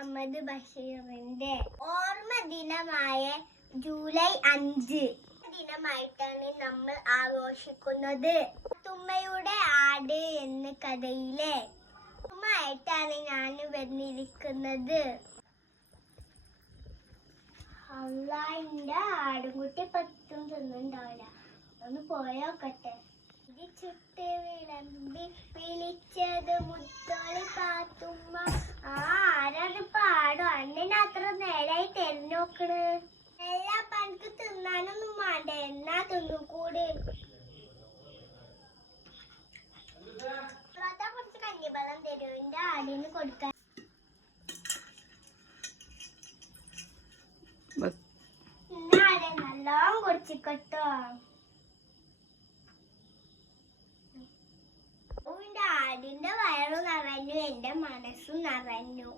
മുഹമ്മദ് ബഷീറിന്റെ ഓർമ്മ ദിനമായ ജൂലൈ അഞ്ച്. ദിനമായിട്ടാണ് നമ്മൾ ആഘോഷിക്കുന്നത്. തുമ്മയുടെ ആട് എന്ന കഥയിലെ തുമ്മയായിട്ടാണ് ഞാൻ വന്നിരിക്കുന്നത്. അള്ളാഹിന്റെ ആടുംകുട്ടി പത്തും തിന്നുണ്ടാവില്ല ഒന്ന് പോയോക്കട്ടെ. ഇത് ചുട്ട് വിളമ്പി വിളിച്ചത് മുത്തോളി പാത്തുമ്മ. നേരായി തെരഞ്ഞോക്കണ് എല്ലാ പണിക്ക് തിന്നാനൊന്നും വേണ്ട എന്നാ തിന്നുകൂട്? കുറച്ച് കഞ്ഞിവെള്ളം തരൂ. എന്റെ ആടിന് കൊടുക്കാൻ. ഇന്നാടെ നല്ലോണം കുടിച്ചിക്കട്ടോ. ആടിന്റെ വയറു നിറഞ്ഞു. എന്റെ മനസ്സും നിറഞ്ഞു.